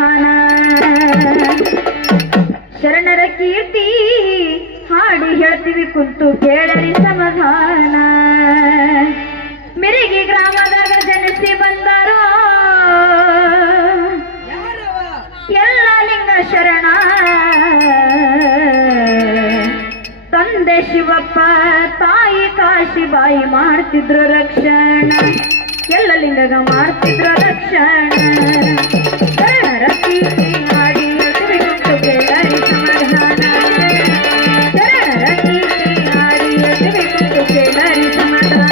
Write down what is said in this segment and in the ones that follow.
ಸಮಾಧಾನ ಶರಣರ ಕೀರ್ತಿ ಹಾಡಿ ಹೇಳ್ತೀವಿ ಕುಂತು ಕೇಳರಿ ಸಮಾಧಾನ ಮಿರಿಗಿ ಗ್ರಾಮದಾಗ ಜನಿಸಿ ಬಂದಾರೋ ಎಲ್ಲ ಲಿಂಗ ಶರಣ ತಂದೆ ಶಿವಪ್ಪ ತಾಯಿ ಕಾಶಿಬಾಯಿ ಮಾಡ್ತಿದ್ರು ರಕ್ಷಣ ಎಲ್ಲ ಲಿಂಗಗ ಮಾಡ್ತಿದ್ರು ರಕ್ಷಣ ಶರಣರ ಕೀರ್ತಿ ಹಾಡಿ ಹೇಳ್ತೀವಿ ಕೇಳರಿ ಸಮಾಧಾನ ಶರಣರ ಕೀರ್ತಿ ಹಾಡಿ ಹೇಳ್ತೀವಿ ಕೇಳರಿ ಸಮಾಧಾನ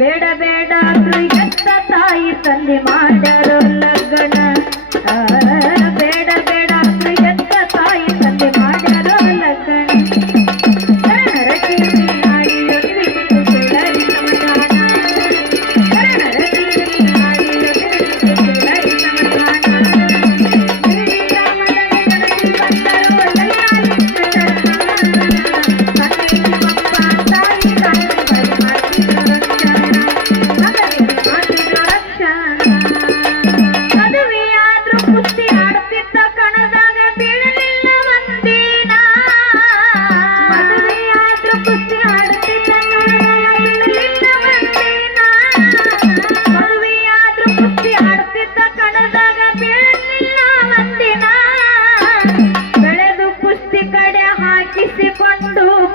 ಬೇಡ ಬೇಡ ಎತ್ತ ತಾಯಿ ತಂದೆ ಮಾಡರು ಲಗ್ನ ಬೇಡ ಬೇಡ ಎತ್ತ ತಾಯಿ ತಂದೆ ಮಾಡರು ಲಗ್ನ ಶರಣರ ಕೀರ್ತಿ ಹಾಡಿ ಕೇಳರಿ ಸಮಾಧಾನ ಶರಣರ ಕೀರ್ತಿ ಹಾಡಿ ಕೇಳರಿ ಸಮಾಧಾನ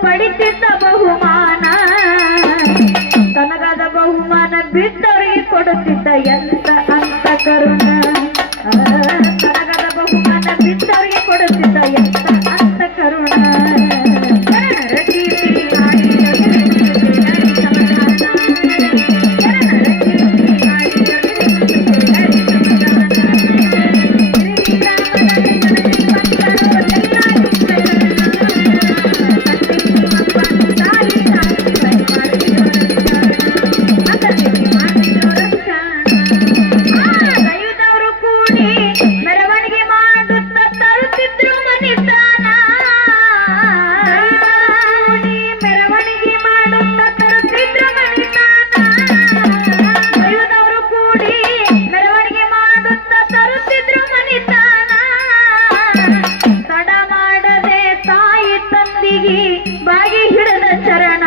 ಪಡಿತಿದ್ದ ಬಹುಮಾನ ತನಗಾದ ಬಹುಮಾನ ಬಿಟ್ಟವರಿಗೆ ಕೊಡುತ್ತಿದ್ದ ಎಂತ ಅಂತ ಕರುಣ ತನಗಾದ ಬಹುಮಾನ ಬಿಟ್ಟವರಿಗೆ ಕೊಡುತ್ತಿದ್ದ ಎಂತ ಅಂತ ಕರುಣ ಶರಣರ ಕೀರ್ತಿ ಹಾಡಿ ಕೇಳರಿ ಸಮಾಧಾನ ಶರಣರ ಕೀರ್ತಿ ಹಾಡಿ ಕೇಳರಿ ಬಾಗಿ ಹಿಡದ ಚರಣ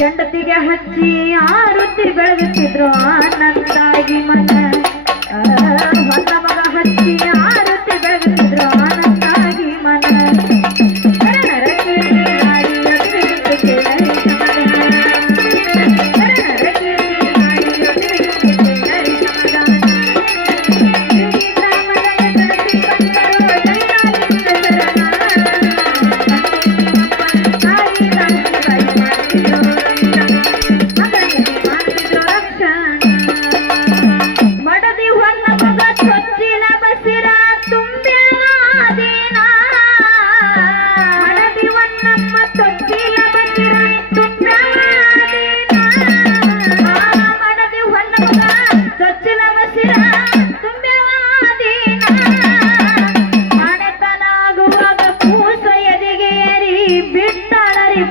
ಗಂಡತಿಗೆ ಹಚ್ಚಿ ಆರುತ್ತಿ ಬೆಳಗುತ್ತಿದ್ರು ಆನಂದಾಗಿ ಮನ ಹೊಸ ಮಗ ಹಚ್ಚಿ ಆರುತ್ತಿ ಬೆಳಗುತ್ತಿದ್ರು ಆನಂದಾಗಿ ಮನ ಶರಣರ ಕೀರ್ತಿ ಹಾಡಿ ಕೇಳರಿ ಸಮಾಧಾನ ಶರಣರ ಕೀರ್ತಿ ಹಾಡಿ ಕೇಳರಿ ಸಮಾಧಾನ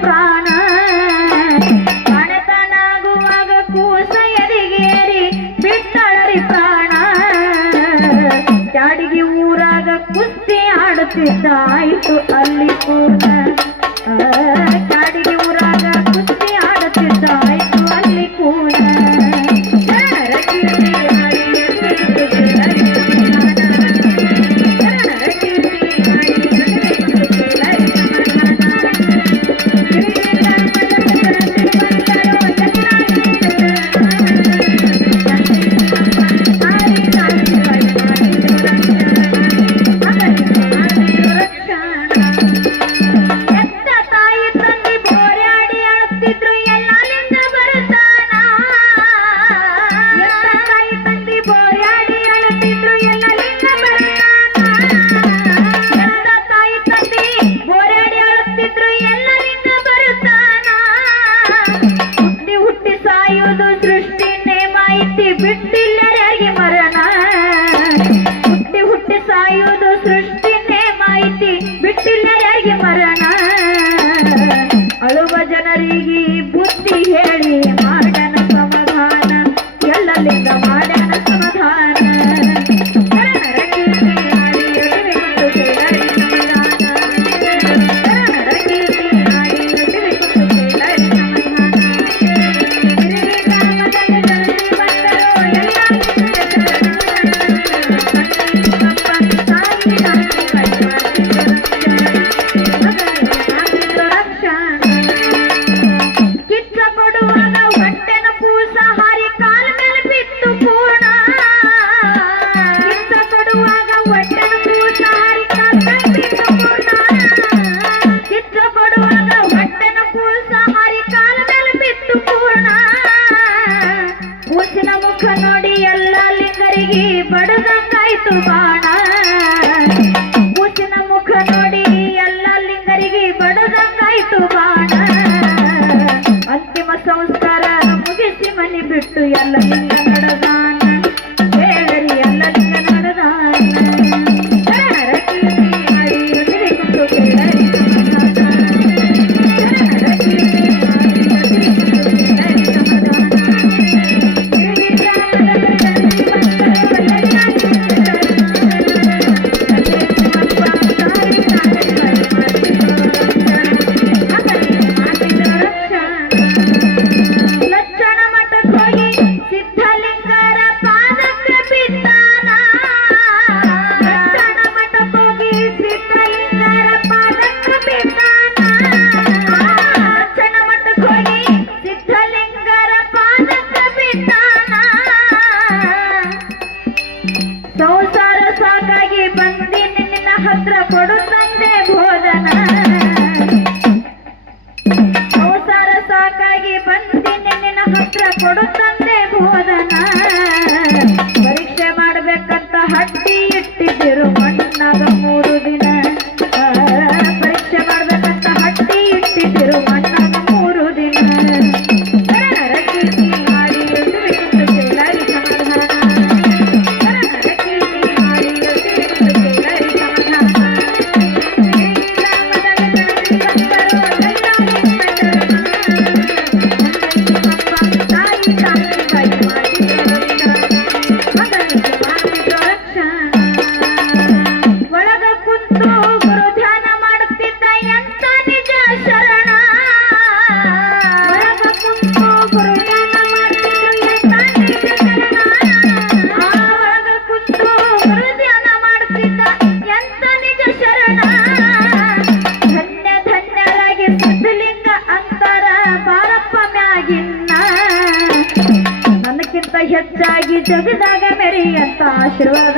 ಪ್ರಾಣ ಮನೆತನಾಗುವಾಗ ಕೂಸ ಎದಿಗೇರಿ ಬಿಟ್ಟಳರಿ ಪ್ರಾಣ ಜಾಡಿಗೆ ಊರಾಗ ಕುಸ್ತಿ ಆಡುತ್ತಿದ್ದ ಆಯ್ತು ಅಲ್ಲಿ ಕೂಡ ಜಾಡಿಗೆ ಊರಾಗ ಕುಸ್ತಿ ಆಡುತ್ತಿದ್ದ ಆಯ್ತು ಅಲ್ಲಿ ಕೂಡ ಶರಣರ ಕೀರ್ತಿ ಹಾಡಿ ಕೇಳರಿ ಸಮಾಧಾನ ಶರಣರ ಕೀರ್ತಿ ಹಾಡಿ ಕೇಳರಿ ಸಮಾಧಾನ ಕೊಟ್ಟು ಬಾಣ ಅಂತಿಮ ಸಂಸ್ಕಾರ ಮುಗಿಸಿ ಮನಿ ಬಿಟ್ಟು ಎಲ್ಲ ಲಿಂಗ ನಡೆದಾನ ಕೇಳರಿ ಎಲ್ಲ ಲಿಂಗ ನಡೆದಾನ ಕೀರ್ತಿ ಹಾಡಿ ಎದುರಿ ಕುಂತು ಕೇಳರಿ ಸಮಾಧಾನ ಕೀರ್ತಿ ಹಾಡಿ ಎದುರಿ ಕುಂತು ಕೇಳರಿ ಸಮಾಧಾನ ತಿರುಗಿ ಗ್ರಾಮದಲ್ಲಿ ತಂದಿ ಬಂದರು ಎಲ್ಲ ಲಕ್ಷಣ ಮಠಕ್ಕೆ ಹೋಗಿ ಸಿದ್ಧಲಿಂಗರ ಪಾದಕ್ಕೆ ಬಿದ್ದಾನ ಲಕ್ಷಣ ಮಠಕ್ಕೆ ಹೋಗಿ ಸಿದ್ಧಲಿಂಗರ ಪಾದಕ್ಕೆ ಬಿದ್ದಾನ ಲಕ್ಷಣ ಮಠಕ್ಕೆ ಹೋಗಿ ಸಿದ್ಧಲಿಂಗರ ಪಾದಕ್ಕೆ ಬಿದ್ದಾನ ಸಂಸಾರ ಸಾಕಾಗಿ ಬಂದಿನಿ ನಿನ್ನ ಹತ್ರ ಕೊಡು ತಂದೆ ಬೋಧನ ಸಂಸಾರ ಸಾಕಾಗಿ ಬಂದಿನಿ ನಿನ್ನ ಹತ್ರ ಕೊಡು ತಂದೆ ಬೋಧನ ಪರೀಕ್ಷೆ ಮಾಡ್ಬೇಕಂತ ಹಟ್ಟಿ ಇಟ್ಟಿದ್ದಿರು ಮಣ್ಣಾಗ 3 ದಿನ ಪರೀಕ್ಷೆ ಮಾಡ್ಬೇಕಂತ ಹಟ್ಟಿ ಇಟ್ಟಿದ್ದಿರು ಮಣ್ಣಾಗ 3 ದಿನ ಕೀರ್ತಿ ಹಾಡಿ ಎದುರಿ ಕುಂತು ಕೇಳರಿ ಸಮಾಧಾನ ಕೀರ್ತಿ ಹಾಡಿ ಎದುರಿ ಕುಂತು ಕೇಳರಿ ಸಮಾಧಾನ ಗ್ರಾಮದಲ್ಲಿ ತಂದಿ ಬಂದರು ಎಲ್ಲ ತಾಯಿ ತಾಯಿ ಬಾಯಿ ಮಾಡಿದರು ಮಗನಿಗೆ ಮಾಡಿದ್ರು ಒಳಗ ಕುಂತು ಗುರು ಧ್ಯಾನ ಮಾಡುತ್ತಿದ್ದ ಎಂತ ನಿಜ ಶರಣ ಒಳಗ ಕುಂತು ಗುರು ಧ್ಯಾನ ಮಾಡುತ್ತಿದ್ದು ಎಂತ ನಿಜ ಶರಣ ಒಳಗ ಕುಂತು ಗುರು ಧ್ಯಾನ ಮಾಡುತ್ತಿದ್ದ ಎಂತ ನಿಜ ಶರಣ ಧನ್ಯ ಧನ್ಯರಾಗಿ ಸಿದ್ಧಲಿಂಗ ಅಂತರ ಬಾರಪ್ಪ ಮ್ಯಾಗಿನ್ನ ನನಕ್ಕಿಂತ ಹೆಚ್ಚಾಗಿ ಜಗದಾಗ ಮೆರೆಯಂತ ಆಶೀರ್ವಾದ